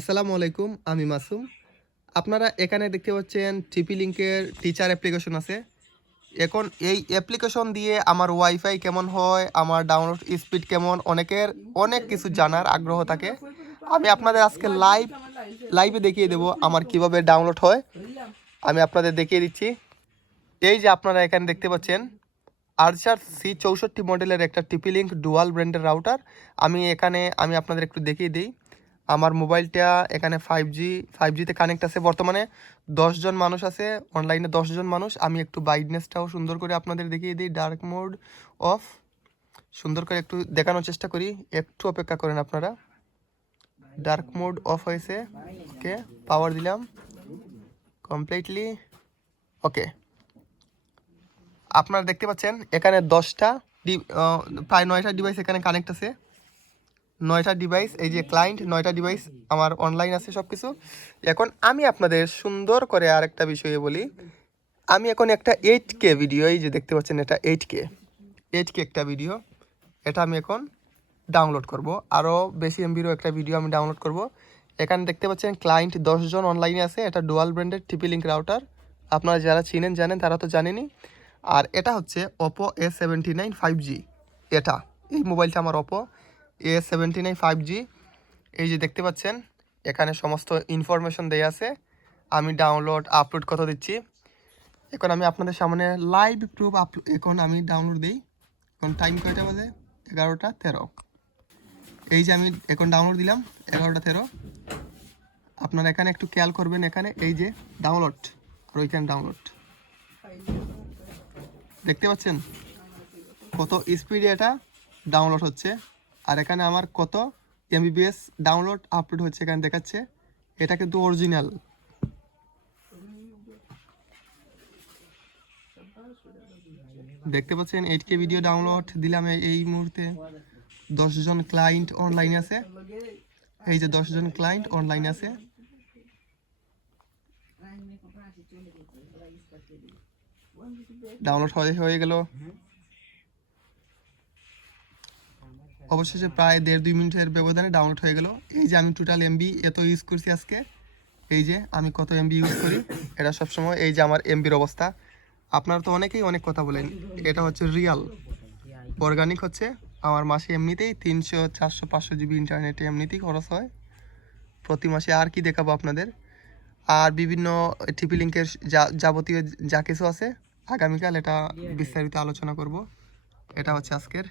আসসালামু আলাইকুম, আমি মাসুম। আপনারা এখানে দেখতে পাচ্ছেন টিপি লিঙ্কের টিচার অ্যাপ্লিকেশন আছে। এখন এই অ্যাপ্লিকেশন দিয়ে আমার ওয়াইফাই কেমন হয়, আমার ডাউনলোড স্পিড কেমন, অনেকের অনেক কিছু জানার আগ্রহ থাকে। আমি আপনাদের আজকে লাইভে দেখিয়ে দেবো আমার কিভাবে ডাউনলোড হয়। আমি আপনাদের দেখিয়ে দিচ্ছি। এই যে আপনারা এখানে দেখতে পাচ্ছেন আর্চার C64 মডেলের একটা টিপি লিঙ্ক ডুয়াল ব্র্যান্ডের রাউটার। আমি আপনাদের একটু দেখিয়ে দিই। আমার মোবাইলটা এখানে 5Gতে কানেক্ট আছে। বর্তমানে 10 জন মানুষ আছে অনলাইনে, 10 জন মানুষ। আমি একটু ব্রাইটনেসটাও সুন্দর করে আপনাদের দেখিয়ে দিই। ডার্ক মোড অফ সুন্দর করে একটু দেখানোর চেষ্টা করি, একটু অপেক্ষা করেন আপনারা। ডার্ক মোড অফ হয়েছে, ওকে। পাওয়ার দিলাম কমপ্লিটলি, ওকে। আপনারা দেখতে পাচ্ছেন এখানে প্রায় 9টা ডিভাইস এখানে কানেক্ট আছে। 9টা ডিভাইস, এই যে ক্লায়েন্ট 9টা ডিভাইস আমার অনলাইন আছে সব কিছু। এখন আমি আপনাদের সুন্দর করে আরেকটা বিষয়ে বলি। আমি এখন একটা 8K ভিডিও, এই যে দেখতে পাচ্ছেন এটা 8K একটা ভিডিও, এটা আমি এখন ডাউনলোড করব। আরও বেশি এমবিরও একটা ভিডিও আমি ডাউনলোড করব। এখানে দেখতে পাচ্ছেন ক্লায়েন্ট 10 জন অনলাইনে আছে। এটা ডুয়াল ব্র্যান্ডের টিপি লিঙ্ক রাউটার। আপনারা যারা চিনেন জানেন, তারা তো জানেনই। আর এটা হচ্ছে Oppo A79 5G। এই মোবাইলটা আমার Oppo A79 5G। এই যে দেখতে পাচ্ছেন এখানে সমস্ত ইনফরমেশন দেয়া আছে। আমি ডাউনলোড আপলোড কত দিচ্ছি, এখন আমি আপনাদের সামনে লাইভ প্রুফ এখন আমি ডাউনলোড দিই। এখন টাইম কয়টা বাজে? 11টা 13। এই যে আমি এখন ডাউনলোড দিলাম 11টা 13। আপনারা এখানে একটু খেয়াল করবেন, এখানে এই যে ডাউনলোড আর ওইখানে ডাউনলোড দেখতে পাচ্ছেন কত স্পিডে এটা ডাউনলোড হচ্ছে। আর এখানে আমার কত MBPS ডাউনলোড আপলোড হচ্ছে এখানে দেখাচ্ছে। এটা কিন্তু অরিজিনাল। দেখতে পাচ্ছেন 8K ভিডিও ডাউনলোড দিলাম এই মুহূর্তে। 10 জন ক্লায়েন্ট অনলাইনে আছে। এই যে 10 জন ক্লায়েন্ট অনলাইনে আছে। ডাউনলোড হয়ে গেল। অবশেষে প্রায় 1.5-2 মিনিটের ব্যবধানে ডাউনলোড হয়ে গেল। এই যে আমি টোটাল MB এত ইউজ করছি আজকে। এই যে আমি কত MB ইউজ করি এটা সবসময়, এই যে আমার MBর অবস্থা। আপনারা তো অনেকেই অনেক কথা বলেন, এটা হচ্ছে রিয়াল অর্গানিক হচ্ছে। আমার মাসে এমনিতেই 300 400 500 জিবি ইন্টারনেটে এমনিতেই খরচ হয় প্রতি মাসে। আর কি দেখাবো আপনাদের। আর বিভিন্ন টিপি লিঙ্কের যাবতীয় যা কিছু আছে আগামীকাল এটা বিস্তারিত আলোচনা করব। এটা হচ্ছে আজকের